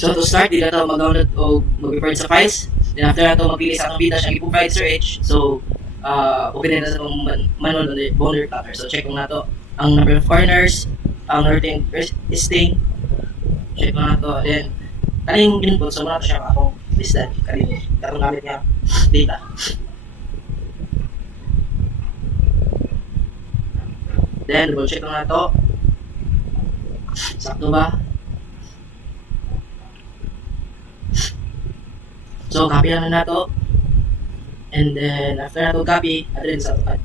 So to start, di na ito mag-download o mag-record sa files. Then after na ito, magpili sa atong bida siya i-provide sa H. So, open na sa itong manual on the boundary plotter. So check ko na ito. Ang number of corners, ang rotating listing. Check ko na ito. Then, kaning input, so muna ito siya akong listed. Karong gamit niya data. Then, double check ko na ito. Sakto ba? So, copy naman na to. And then, after na to copy, add rin sa AutoCAD.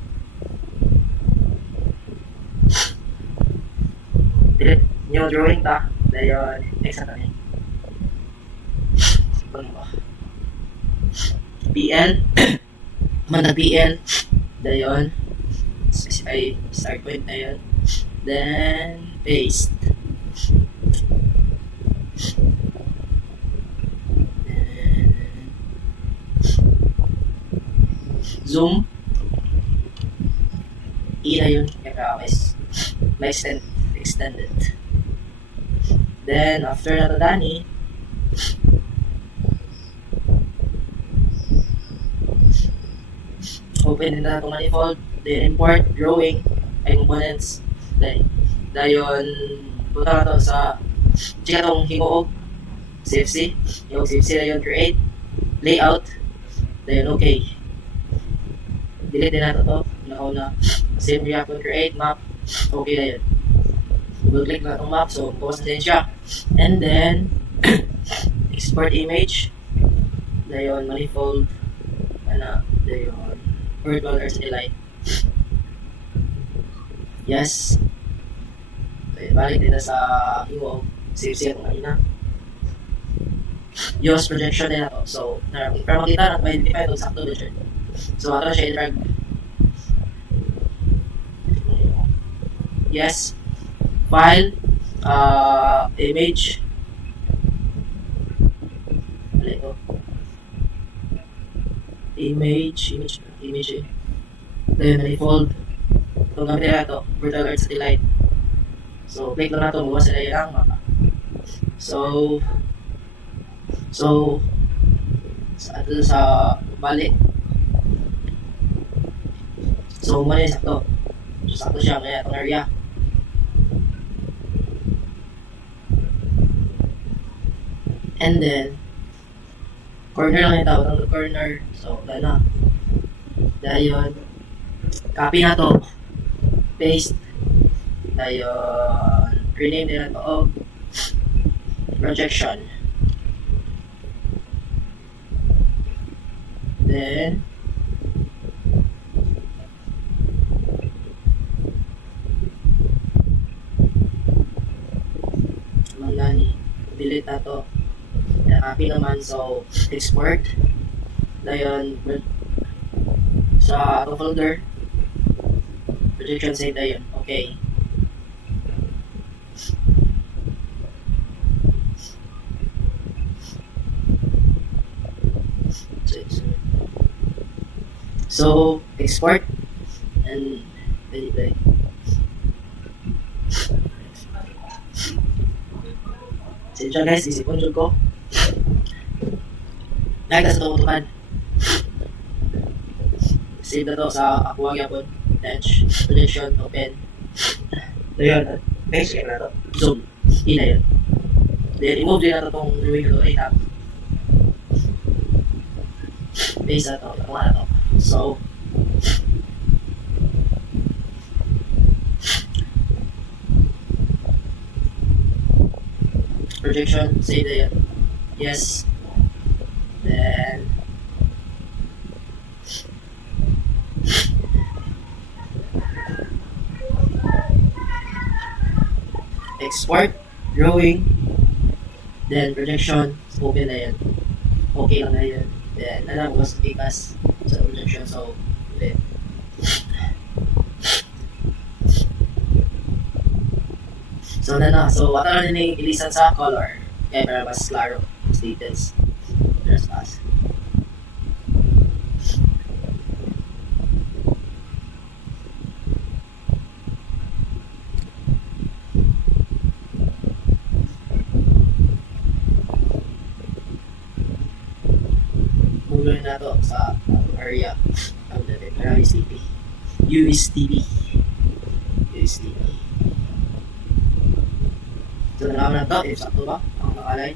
Delete new drawing ta. Dayon, next na tayo. PL. Manda PL. Dayon, specify start point na yun. Then, paste. Zoom. E na yun. Kaya may extended. Then, after na to Dani, open din na itong manifold. Then, import, drawing, ay components. Dayon, punta na to sa check itong himoog. CFC. Yung CFC na yun, create. Layout. Dayon, okay. Delete din natin ito. Una-una. Save react on create map. Okay na yun. Double click na itong map. So, pause na din siya. And then, export image. Dayon, manifold. Dayon, virtual earth satellite. Yes. Dayon, balik din na sa iwo. Save itong kanina. Use projection din na ito. So, para makita na ma-identify itong sakto Richard. So, ato na siya i-drag. Yes. File. Image. Ano ito? Image eh. Then, manifold. Itong gamit na ito. Virtual earth satellite. So, click lang na ito. Mabuha sila yung mapa. So, sa balik. So, mali sakto. So, sakto siya kaya itong area. And then, corner lang yung tawag ng corner. So, wala na. Dayon, copy na to. Paste. Dayon, rename din na to. Oh, projection. Then, delete na to. Copy naman, so export. Dayon, sa auto folder, projection save dayon. Okay. So, export and edit. Sige guys, isipon dyan ko. Dahil sa itong AutoCAD. Save na to sa Aqua Yapon. Touch, projection, open. Dayon, next na to. Zoom. Na yun. Then, i-move din na to itong drawing ko. Tab. Base na to. Nakuha na to. So, projection, save na yun. Yes. Then, export, drawing, then projection, open na yun. Okay lang na yun. Then, alam ko sa tikas sa projection, so, ulit. So, so, wata na din yung ilisan sa color. Kaya para mas klaro, mas details. There's us. Google na to sa area. Ang natin, USDP. USDP. USDP. So, nalaman na to, if sakto ba ang nakalay.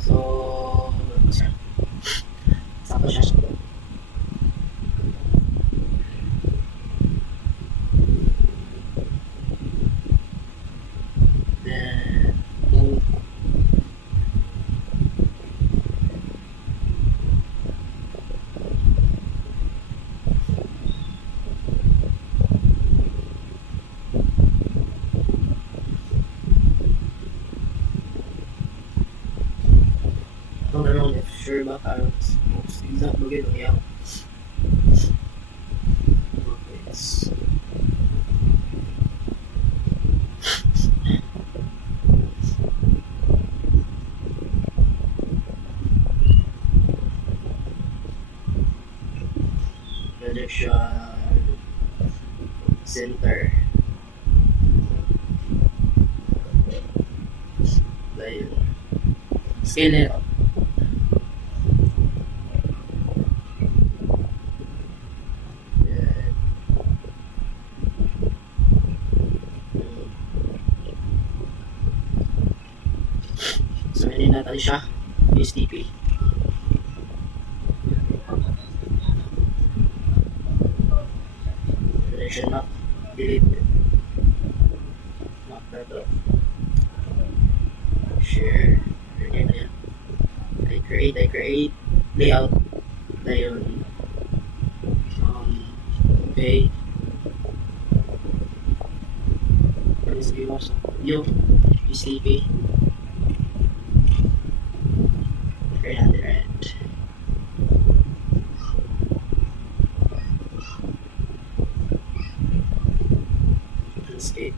So, sakto siya. Then, kung tanong if sure ba parang exact bagay nung iyang workplace. Projection center. Ayun. Scale na yun. So, hindi natin siya USDP. Connection map. Delete. Map na to. Share. Rename na yan. I create. Layout. Na yun. Okay. Please give us view. USDP. 300. Escape.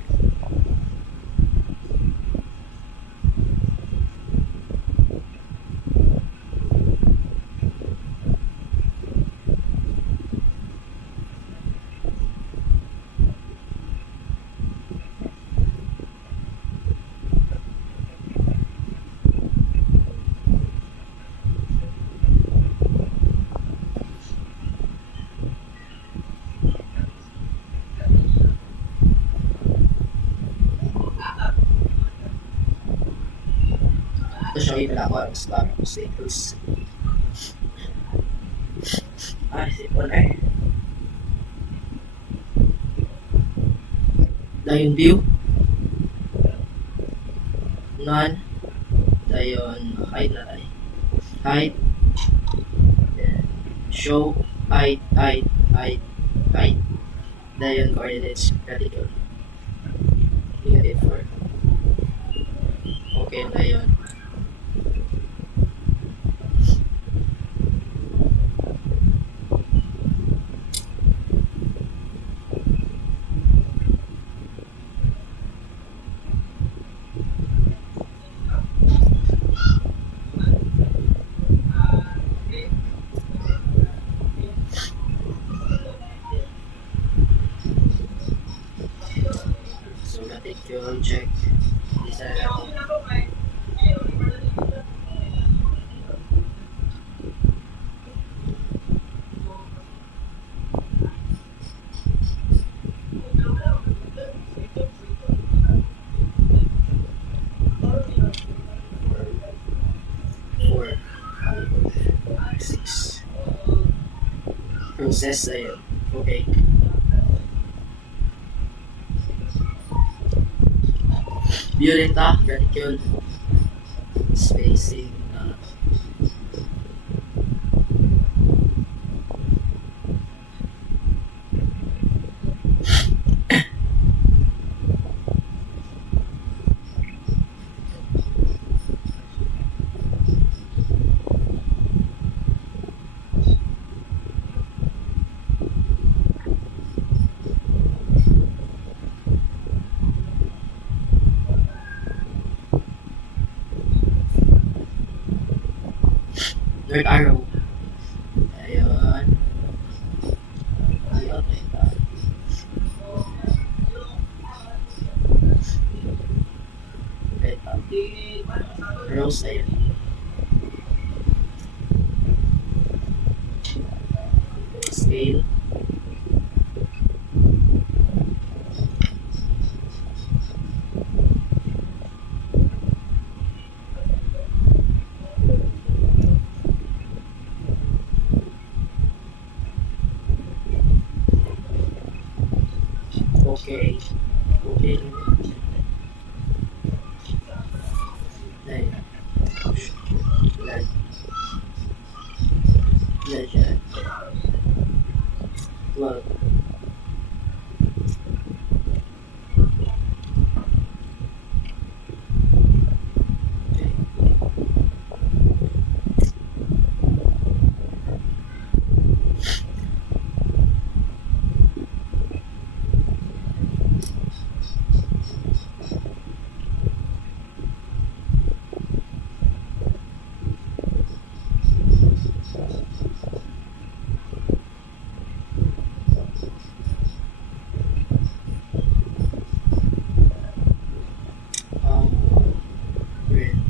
Ito siya ipala ko ang status. Sipon eh. Dayon view. None. Dayon height na tayo. Height. Then show. Height. Dayon coordinates. Vertical. Negative 4. Okay, dayon. So, natin fuel check. Isa na ako. Process na yun. Okay. Violeta, vertical spacing. Third arrow. Ayun. Ayun. Rose na yun. scale. Okay. Okay. Ayan. Legend. 12. Okay. Green.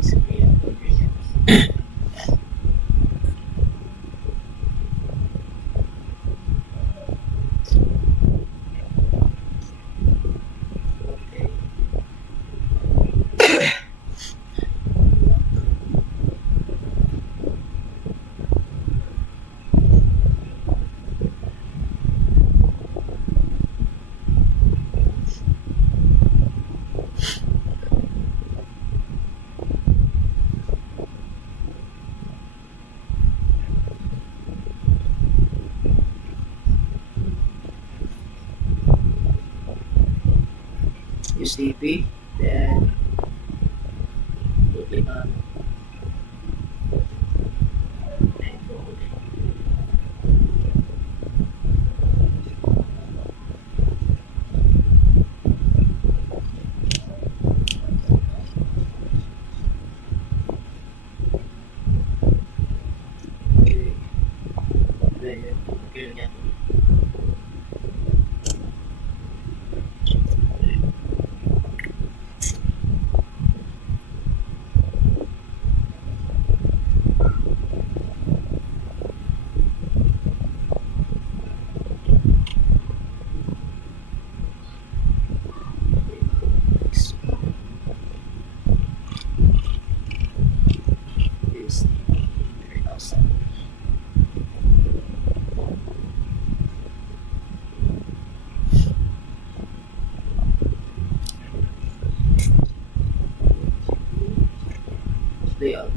Sige, green. Okay. Use DP, then click on and go. Okay. Then okay again. Is 3,000. Layout.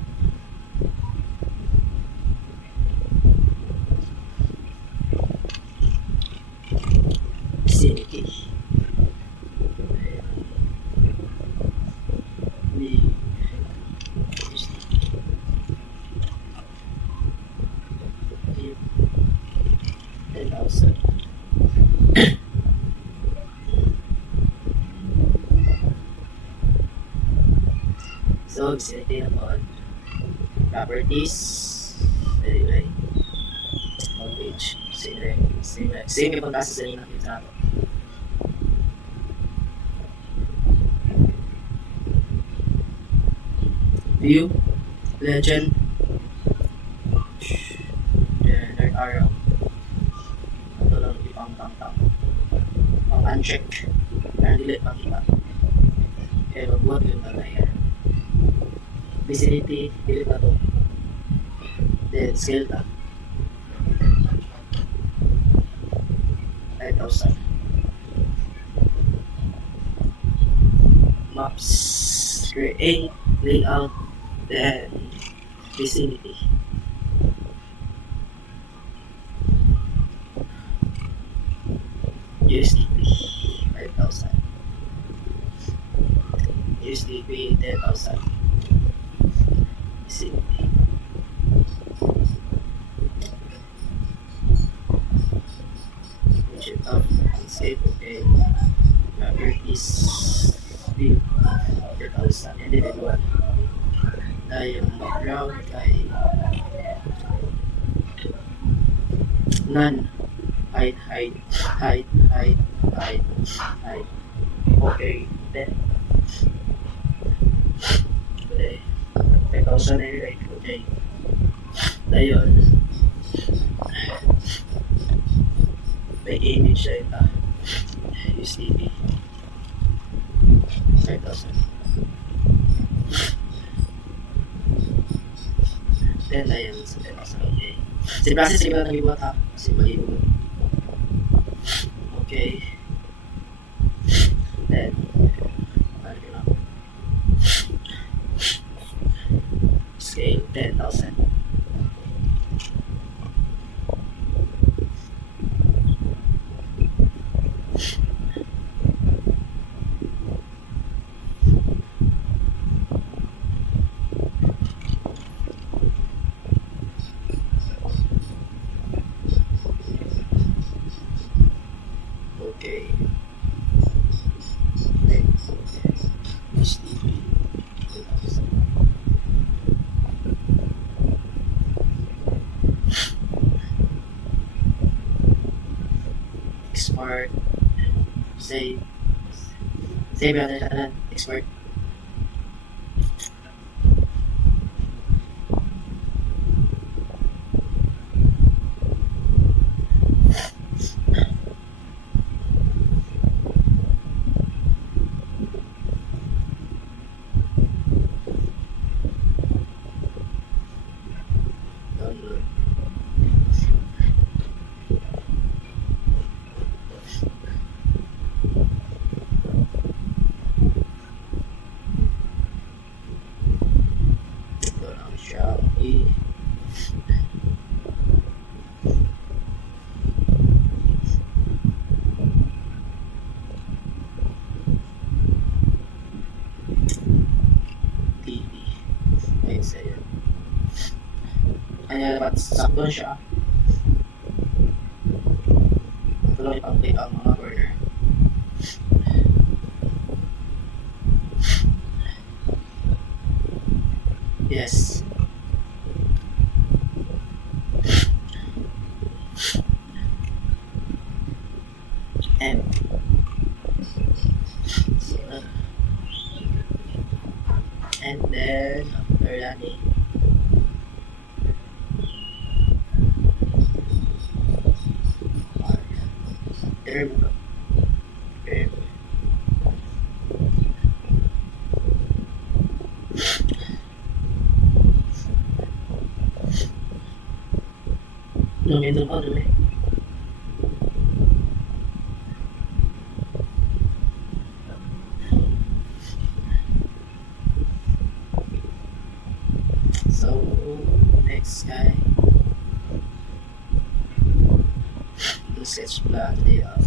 Vicinity. We use 10,000. So, vicinity naman. Properties. Anyway. Homepage. Same yung pagkasa sa inyo nakita ko. View. Legend. Then, third arrow. Ito lang ipang tang-tang. Pang uncheck. Kaya delete pang iba. Kaya magbuhat yung tanayan. Vicinity, delete na to. Then, scale ta. 9,000. Maps. Create. Layout. Then, vicinity. USDP. 5,000. USDP. 10,000. Vicinity. Check out. Save. Okay. Properties. View. 4,000. Individual. Tayo background kay none. Hide. Okay. Then. Okay. 10,000 anyway. Okay. Dayon. image data. USDP. 5,000. Then, ayun, sa 10,000. Okay. Si process, sige ba nag-ibuhat ha? Kasi malibugot. Okay. Then, scale 10,000. Okay. HTTP 10,000. Export. Save. Save natin sa kanan. Export. Download. Ito lang siya. TV. Ayun sa'yo. Kanya dapat sakto siya. Ito lang ipag-click ang mga corner. Yes. And then after that terminal. Okay. No, ito pa dumi. So next guy, the sketch plan layout.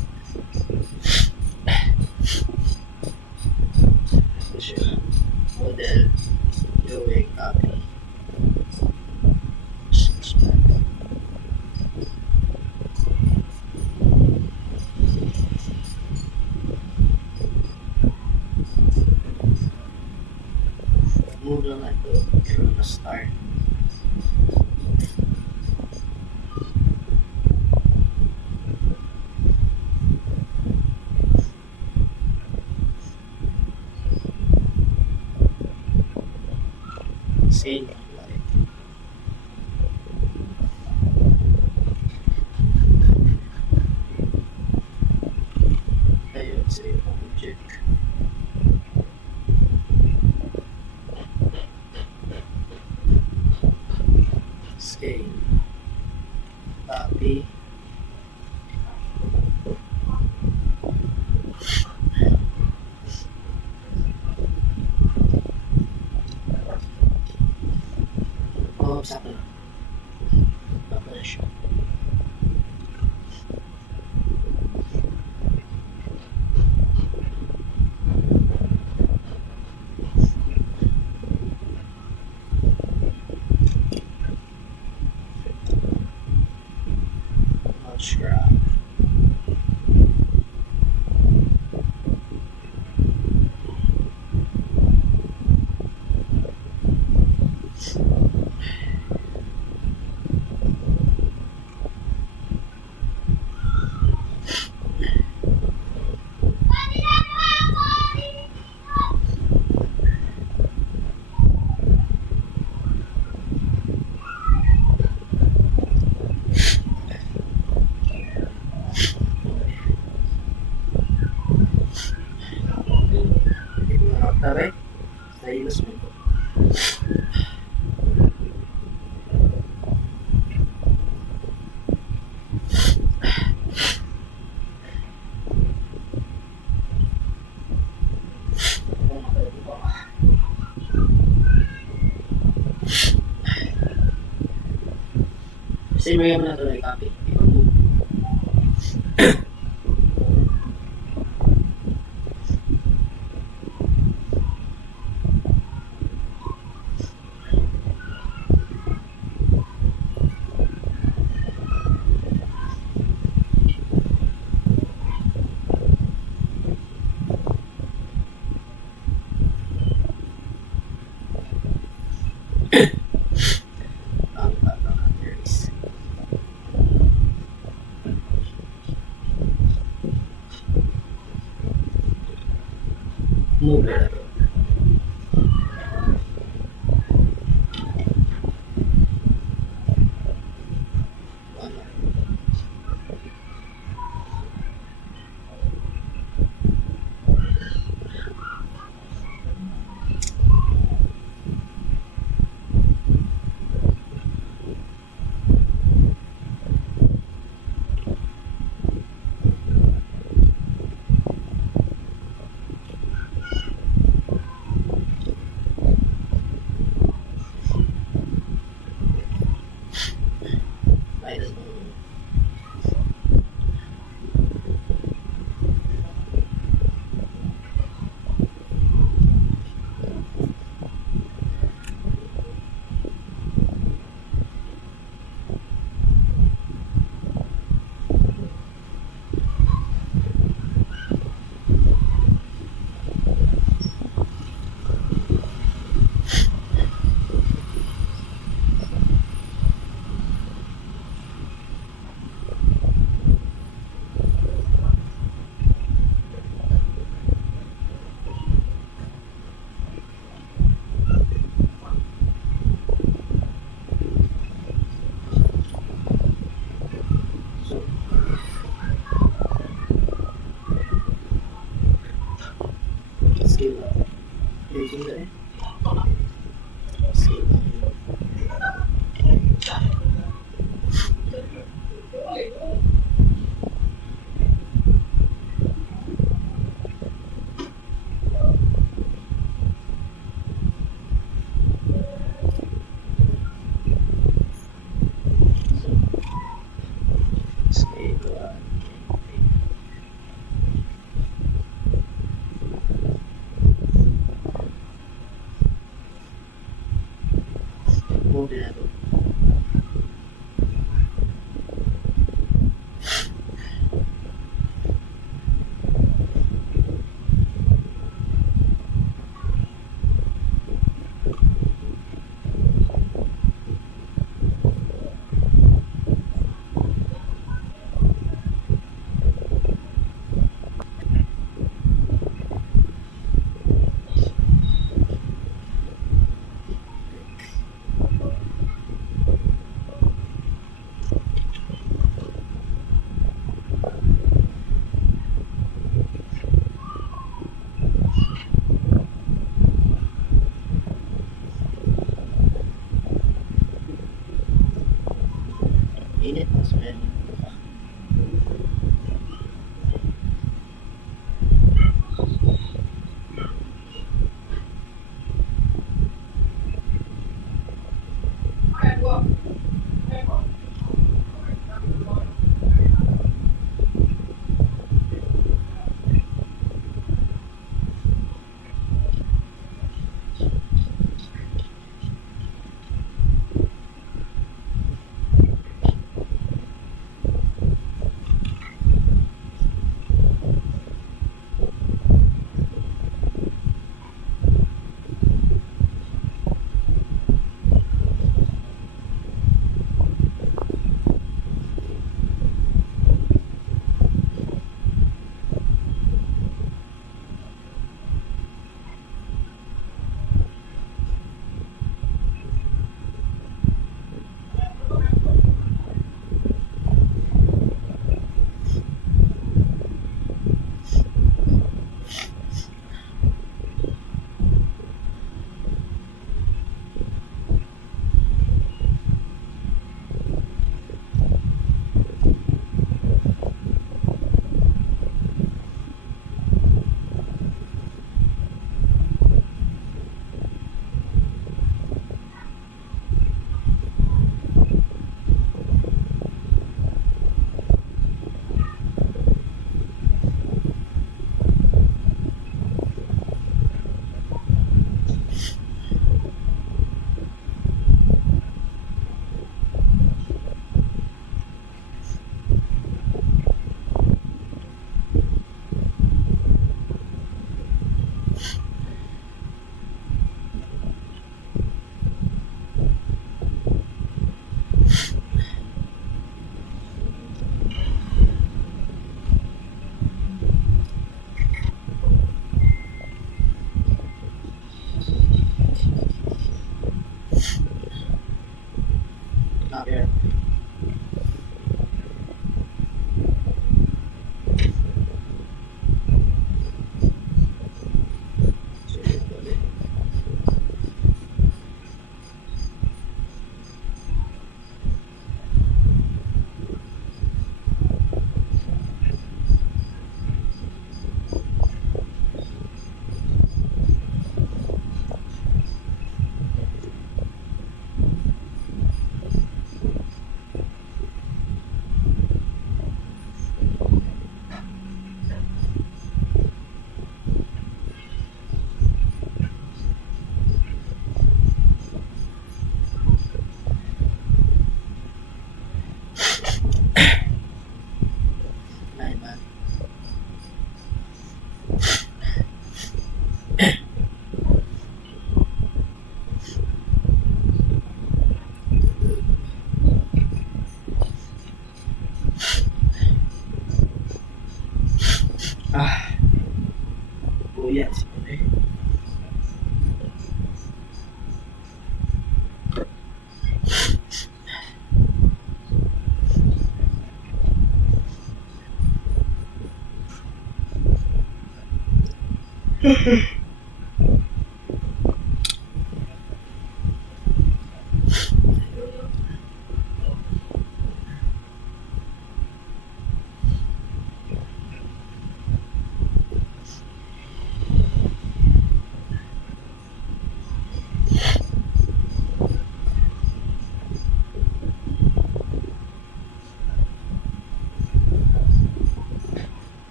Model doing copy. Sketch plan. Move lang ito. Meron na start. Scale like ayun sa object. Scale copy. Oh, sakto na. Sakto na siya. Launch graph. Tabi? Sa ilos mo. Kasi may mo na ito like copy. Move it. Scale up. Using the scale up. Scale up. Move it up. Init mas man.